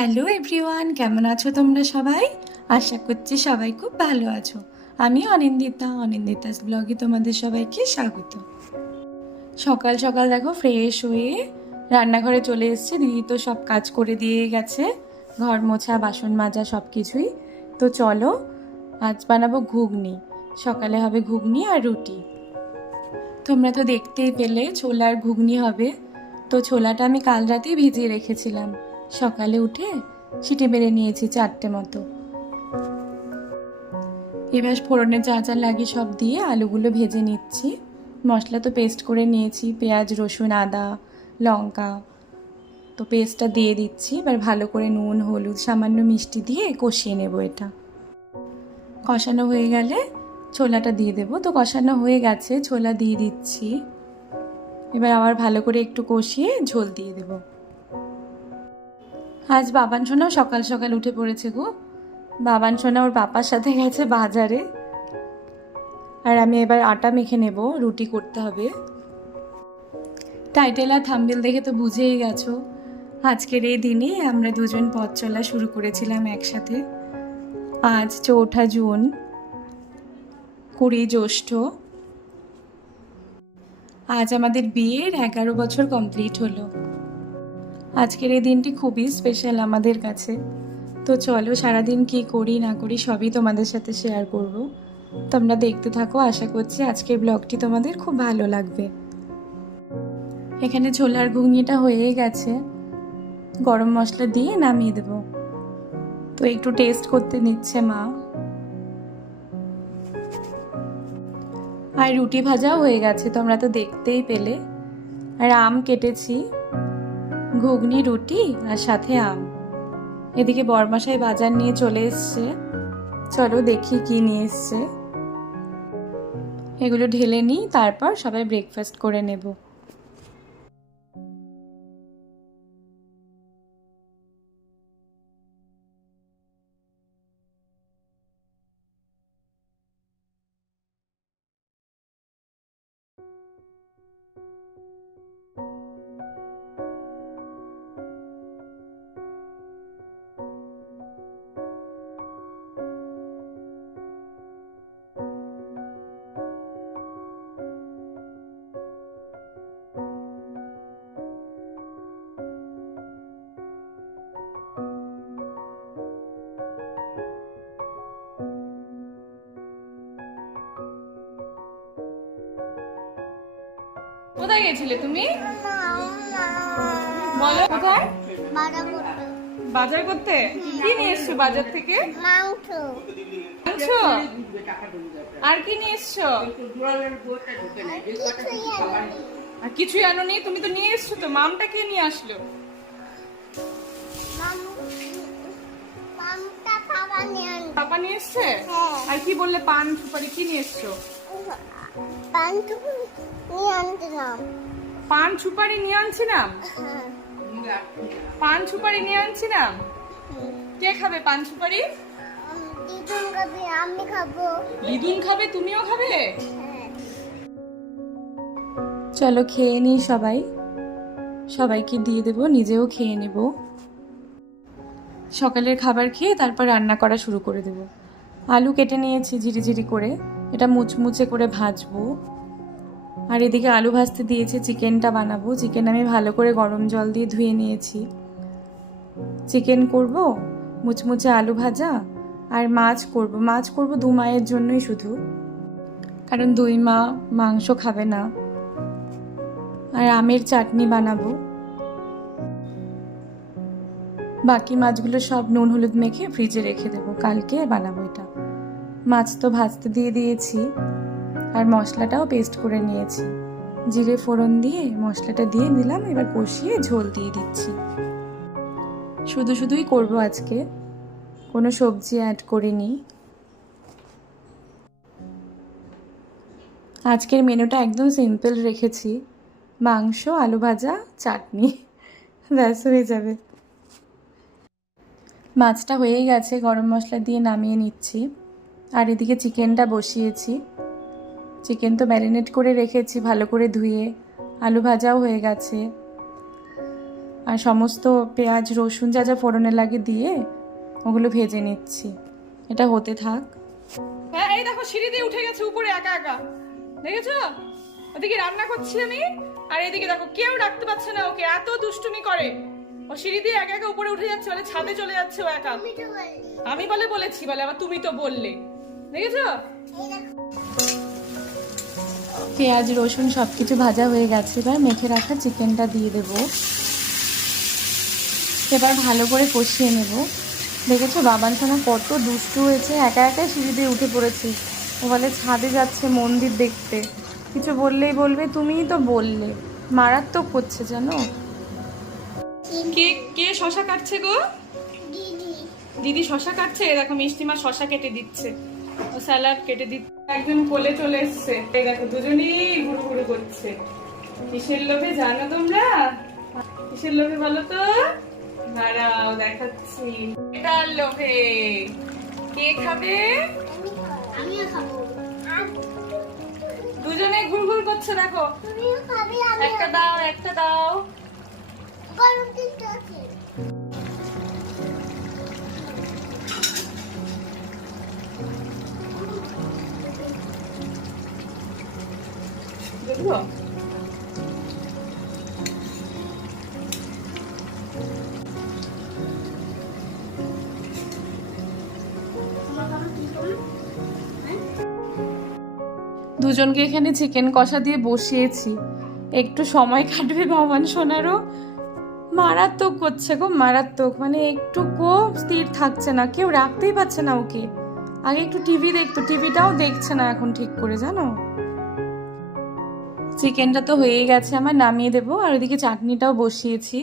Hello everyone, কেমন আছো তোমরা সবাই? আশা করছি সবাই খুব ভালো আছো। আমি অনিন্দিতাস ব্লগে তোমাদের সবাইকে স্বাগত। সকাল সকাল দেখো ফ্রেশ হয়ে রান্নাঘরে চলে এসেছে। দিদি তো সব কাজ করে দিয়ে গেছে, ঘর মোছা বাসন মাজা সব কিছুই। তো চলো আজ বানাবো ঘুগনি। সকালে হবে ঘুগনি আর রুটি। তোমরা তো দেখতেই পেলে ছোলার ঘুগনি হবে। তো ছোলাটা আমি কাল রাতেই ভিজিয়ে রেখেছিলাম, সকালে উঠে সিটি মেরে নিয়েছি 4টে মতো। এবার ফোড়নে যা যা লাগে সব দিয়ে আলুগুলো ভেজে নিচ্ছি। মশলা তো পেস্ট করে নিয়েছি, পেঁয়াজ রসুন আদা লঙ্কা, তো পেস্টটা দিয়ে দিচ্ছি। এবার ভালো করে নুন হলুদ সামান্য মিষ্টি দিয়ে কষিয়ে নেব। এটা কষানো হয়ে গেলে ছোলাটা দিয়ে দেবো। তো কষানো হয়ে গেছে, ছোলা দিয়ে দিচ্ছি। এবার আবার ভালো করে একটু কষিয়ে ঝোল দিয়ে দেবো। আজ বাবান সোনাও সকাল সকাল উঠে পড়েছে গো। বাবান সোনা ওর পাপার সাথে গেছে বাজারে, আর আমি এবার আটা মেখে নেব, রুটি করতে হবে। টাইটেল আর থাম্বনেল দেখে তো বুঝেই গেছো, আজকের এই দিনে আমরা দুজন পথ চলা শুরু করেছিলাম একসাথে। আজ 4 জুন, 20 জ্যৈষ্ঠ। আজ আমাদের বিয়ের 11 বছর কমপ্লিট হলো। আজকের এই দিনটি খুবই স্পেশাল আমাদের কাছে। তো চলো সারাদিন কি করি না করি সবই তোমাদের সাথে শেয়ার করব। তোমরা দেখতে থাকো, আশা করছি আজকের ব্লগটি তোমাদের খুব ভালো লাগবে। এখানে ছোলার ঘুগনিটা হয়ে গেছে, গরম মশলা দিয়ে নামিয়ে দেব। তো একটু টেস্ট করতে নিচ্ছে মা। আর রুটি ভাজাও হয়ে গেছে, তোমরা তো দেখতেই পেলে। আর আম কেটেছি, ঘুগনি রুটি আর সাথে আম। এদিকে বরমশাই বাজার নিয়ে চলে এসছে, চলো দেখি কি নিয়ে এসছে। এগুলো ঢেলে নিই, তারপর সবাই ব্রেকফাস্ট করে নেব। কোথায় গেছিলে তুমি? বলো কোথায়? বাজার করতে। কি নিয়ে এসছো বাজার থেকে? মাংস। আর কি নিয়ে এসছো? আর কিছুই আনোনি? তুমি তো নিয়ে এসছো। তো মামটা কে নিয়ে আসলো? পাপা নিয়ে এসছে। আর কি বললে? পান সুপারি কি নিয়ে এসছো? পান সুপারি নিয়ে আনছিলাম। পান সুপারি নিয়ে আনছিলাম। কে খাবে পান সুপারি? দিদুন খাবে, আমি খাবো। দিদুন খাবে, তুমিও খাবে? চলো খেয়ে নিই সবাই, সবাইকে দিয়ে দেবো, নিজেও খেয়ে নেব। সকালের খাবার খেয়ে তারপর রান্না করা শুরু করে দেব। আলু কেটে নিয়েছি ঝিরিঝিরি করে, এটা মুচমুচে করে ভাজবো। আর এদিকে আলু ভাজতে দিয়েছি, চিকেনটা বানাবো। চিকেন আমি ভালো করে গরম জল দিয়ে ধুয়ে নিয়েছি। চিকেন করব, মুচমুচে আলু ভাজা, আর মাছ করব 2 মায়ের জন্যই শুধু, কারণ 2 মা মাংস খাবে না। আর আমের চাটনি বানাবো। বাকি মাছগুলো সব নুন হলুদ মেখে ফ্রিজে রেখে দেবো, কালকে বানাবো এটা। মাছ তো ভাজতে দিয়ে দিয়েছি, আর মশলাটাও পেস্ট করে নিয়েছি। জিরে ফোড়ন দিয়ে মশলাটা দিয়ে দিলাম, এবার কষিয়ে ঝোল দিয়ে দিচ্ছি। শুধুই করব আজকে, কোনো সবজি অ্যাড করিনি। আজকের মেনুটা একদম সিম্পল রেখেছি, মাংস আলু ভাজা চাটনি, ব্যাস হয়ে যাবে। মাছটা হয়ে গেছে, গরম মশলা দিয়ে নামিয়ে নিচ্ছি। আর এদিকে চিকেনটা বসিয়েছি। চিকেন তো ম্যারিনেট করে রেখেছি ভালো করে ধুয়ে। আলু ভাজাও হয়ে গেছে। আর সমস্ত পেঁয়াজ রসুন যা যা ফোড়নে লাগে দিয়ে ওগুলো ভেজে নিচ্ছি। এটা হতে থাক। হ্যাঁ এই দেখো সিঁড়ি দিয়ে উঠে গেছে উপরে একা একা, দেখেছো? ওদিকে রান্না করছি আমি, আর এদিকে দেখো কেউ ডাকতে পারছে না ওকে, এত দুষ্টুমি করে। ও সিঁড়ি দিয়ে একা একা উপরে উঠে যাচ্ছে, বলে ছাদে চলে যাচ্ছে ও একা। আমি বলেছি, বলে আবার তুমি তো বললে, দেখেছো? পেঁয়াজ রসুন সব কিছু ভাজা হয়ে গেছে, এবার মেখে রাখা চিকেনটা দিয়ে দেবো। এবার ভালো করে কষিয়ে নেব। দেখেছো বাবান সোনা কত দুষ্টু হয়েছে, একা একাই সিঁড়ি দিয়ে উঠে পড়েছে। ও বলে ছাদে যাচ্ছে মন্দির দেখতে, কিছু বললেই বলবে তুমিই তো বললে। মারাত্মক করছে জানো। কে কে শশা কাটছে গো? দিদি শশা কাটছে, দেখো মিষ্টিমা শশা কেটে দিচ্ছে, ও স্যালাড কেটে দিচ্ছে। একজন কোলে চলে এসছে, এই দেখো দুজনেই ঘুরু ঘুরু করছে। কিসের লোভে জানো তোমরা? কিসের লোভে বলো তো? দাঁড়াও দেখাচ্ছি। এটার লোভে। কে খাবে? আমিও খাবো। দুজনে ঘুরঘুর করছে দেখো। তুমিও খাবে, একটা দাও, একটা দাও। গরম দিতে আছে। দেখবো? দুজনকে এখানে চিকেন কষা দিয়ে বসিয়েছি, একটু সময় কাটবে বাবান সোনারও। মারাত্মক করছে গো, মারাত্মক, মানে একটুকু স্থির থাকছে না, কেউ রাখতেই পারছে না ওকে। আগে একটু টিভি দেখতো, টিভিটাও দেখছে না এখন ঠিক করে, জানো। চিকেনটা তো হয়েই গেছে আমার, নামিয়ে দেবো। আর ওদিকে চাটনিটাও বসিয়েছি।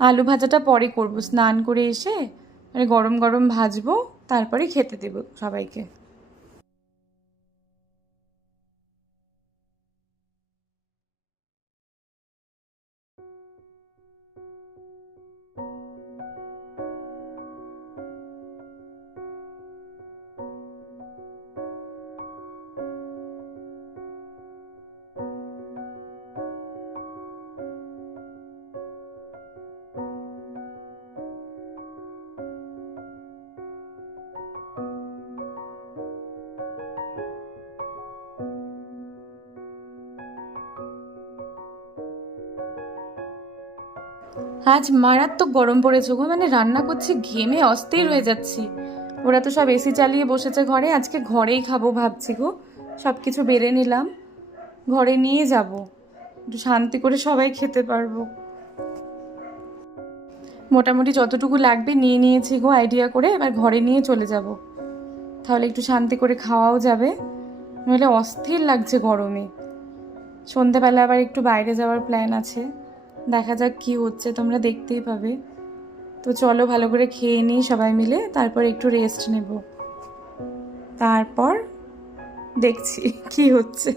আলু ভাজাটা পরে করব, স্নান করে এসে মানে গরম গরম ভাজবো, তারপরে খেতে দেবো সবাইকে। আজ মারাত্মক গরম পড়েছে গো, মানে রান্না করছি ঘেমে অস্থির হয়ে যাচ্ছি। ওরা তো সব এসি চালিয়ে বসেছে ঘরে, আজকে ঘরেই খাবো ভাবছি গো। সব কিছু বেড়ে নিলাম, ঘরে নিয়ে যাব, একটু শান্তি করে সবাই খেতে পারবো। মোটামুটি যতটুকু লাগবে নিয়ে নিয়েছি গো আইডিয়া করে, এবার ঘরে নিয়ে চলে যাব, তাহলে একটু শান্তি করে খাওয়াও যাবে। নইলে অস্থির লাগছে গরমে। সন্ধেবেলা আবার একটু বাইরে যাওয়ার প্ল্যান আছে, দেখা যাক কি হচ্ছে, তোমরা দেখতেই পাবে। তো চলো ভালো করে খেয়ে নিই সবাই মিলে, তারপর একটু রেস্ট নেব, তারপর দেখছি কি হচ্ছে।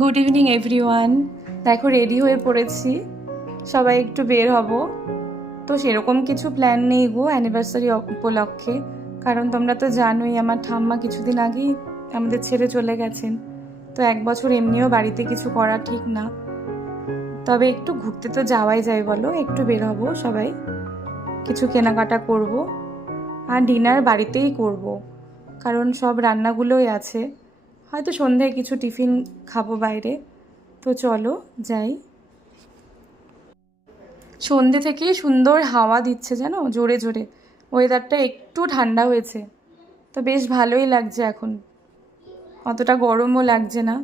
Good evening everyone. দেখো রেডি হয়ে পড়েছি, সবাই একটু বের হব। তো সেরকম কিছু প্ল্যান নেই গো অ্যানিভার্সারি উপলক্ষে, কারণ তোমরা তো জানোই আমার ঠাম্মা কিছুদিন আগেই আমাদের ছেড়ে চলে গেছেন। তো 1 বছর এমনিও বাড়িতে কিছু করা ঠিক না। তবে একটু ঘুরতে তো যাওয়াই যায় বলো, একটু বের হব সবাই, কিছু কেনাকাটা করব, আর ডিনার বাড়িতেই করব, কারণ সব রান্নাগুলোই আছে। হয়তো সন্ধ্যায় কিছু টিফিন খাবো বাইরে। তো চলো যাই। সন্ধ্যে থেকেই সুন্দর হাওয়া দিচ্ছে জানো, জোরে জোরে। ওয়েদারটা একটু ঠান্ডা হয়েছে, তো বেশ ভালোই লাগছে এখন, অতটা গরমও লাগছে না।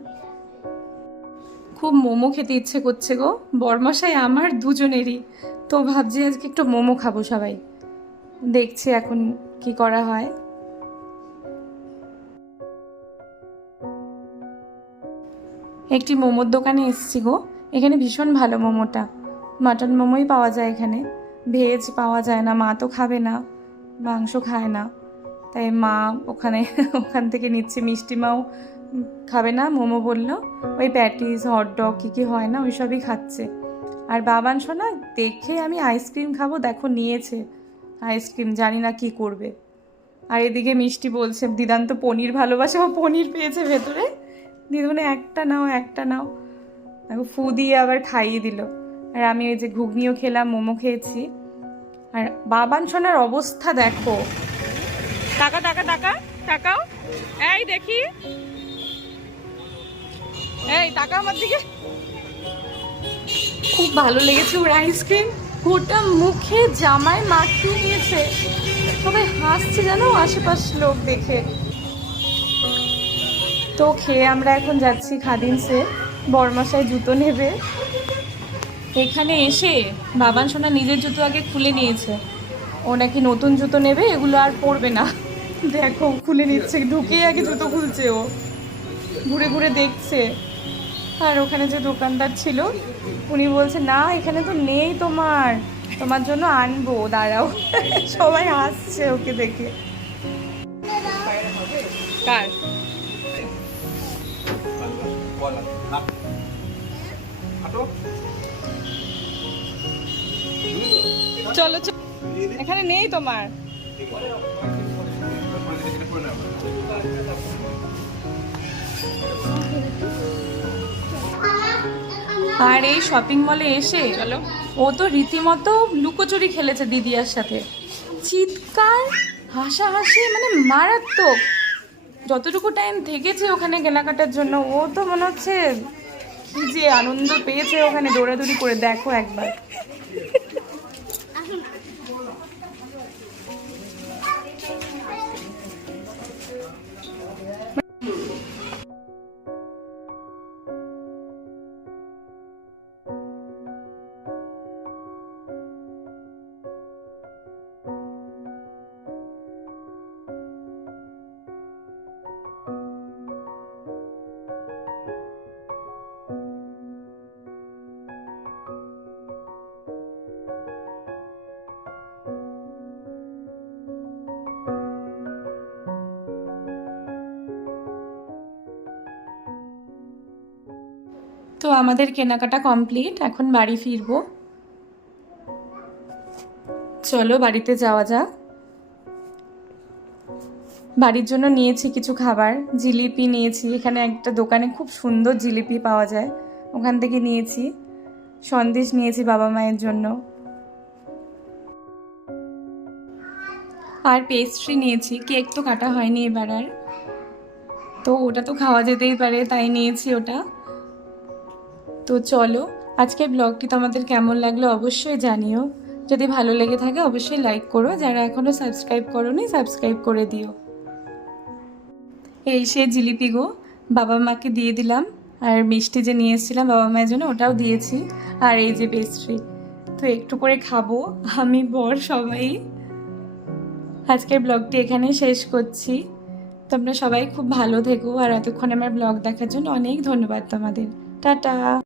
খুব মোমো খেতে ইচ্ছে করছে গো, বরমশাই আমার দুজনেরই। তো ভাবছি আজকে একটু মোমো খাবো সবাই, দেখছি এখন কি করা হয়। একটি মোমোর দোকানে এসেছি গো, এখানে ভীষণ ভালো মোমোটা। মাটন মোমোই পাওয়া যায় এখানে, ভেজ পাওয়া যায় না, মা তো খাবে না, মাংস খায় না, তাই মা ওখান থেকে নিচ্ছে। মিষ্টি মাও খাবে না, মোমো বললো, ওই প্যাটিস হটডগ কী হয় না ওই সবই খাচ্ছে। আর বাবান শোনা দেখে আমি আইসক্রিম খাবো, দেখো নিয়েছে আইসক্রিম, জানি না কি করবে। আর এদিকে মিষ্টি বলছে দিদান তো পনির ভালোবাসে, ও পনির পেয়েছে ভেতরে, দিদি মানে একটা নাও একটা নাও, দেখো ফু দিয়ে আবার খাইয়ে দিল। আর আমি ওই যে ঘুগনিও খেলাম, মোমো খেয়েছি। আর বাবান সোনার অবস্থা দেখো, টাকা টাকা টাকা টাকাও, এই দেখি, এই টাকা আমার দিকে। খুব ভালো লেগেছে ওর আইসক্রিম, গোটা মুখে জামায় মাখিয়ে নিয়েছে, সবাই হাসছে জানো আশেপাশ লোক দেখে। তো খেয়ে আমরা এখন যাচ্ছি খাদিমসে, বড়মশাই জুতো নেবে। এখানে এসে বাবান সোনা নিজের জুতো আগে খুলে নিয়েছে, ও নাকি নতুন জুতো নেবে, এগুলো আর পরবে না। দেখো খুলে নিচ্ছে, ঢুকেই আগে জুতো খুলছে, ও ঘুরে ঘুরে দেখছে। আর ওখানে যে দোকানদার ছিল উনি বলছে না এখানে তো নেই, তোমার জন্য আনবো, দাঁড়াও। সবাই হাসছে ওকে দেখে। কার চলো চলো, এখানে নেই তোমার। আর এই শপিং মলে এসে চলো, ও তো রীতিমতো লুকোচুরি খেলেছে দিদিয়ার সাথে, চিৎকার হাসাহাসি মানে মারাত্মক। যতটুকু টাইম থেকেছে ওখানে কেনাকাটার জন্য, ও তো মনে হচ্ছে কি যে আনন্দ পেয়েছে ওখানে দৌড়াদৌড়ি করে, দেখো একবার। তো আমাদের কেনাকাটা কমপ্লিট, এখন বাড়ি ফিরবো। চলো বাড়িতে যাওয়া যাক। বাড়ির জন্য নিয়েছি কিছু খাবার, জিলিপি নিয়েছি, এখানে একটা দোকানে খুব সুন্দর জিলিপি পাওয়া যায়, ওখান থেকে নিয়েছি। সন্দেশ নিয়েছি বাবা মায়ের জন্য, আর পেস্ট্রি নিয়েছি। কেক তো কাটা হয়নি এবার আর, তো ওটা তো খাওয়া যেতেই পারে, তাই নিয়েছি ওটা। তো চলো, আজকের ব্লগটি তোমাদের কেমন লাগলো অবশ্যই জানিও। যদি ভালো লেগে থাকে অবশ্যই লাইক করো, যারা এখনও সাবস্ক্রাইব করোনি সাবস্ক্রাইব করে দিও। এই সে জিলিপি গো, বাবা মাকে দিয়ে দিলাম, আর মিষ্টি যে নিয়ে এসেছিলাম বাবা মায়ের জন্য ওটাও দিয়েছি, আর এই যে পেস্ট্রি। তো একটু করে খাবো আমি বর সবাই। আজকের ব্লগটি এখানে শেষ করছি। তোমরা সবাই খুব ভালো থেকো, আর এতক্ষণ আমার ব্লগ দেখার জন্য অনেক ধন্যবাদ তোমাদের। টাটা।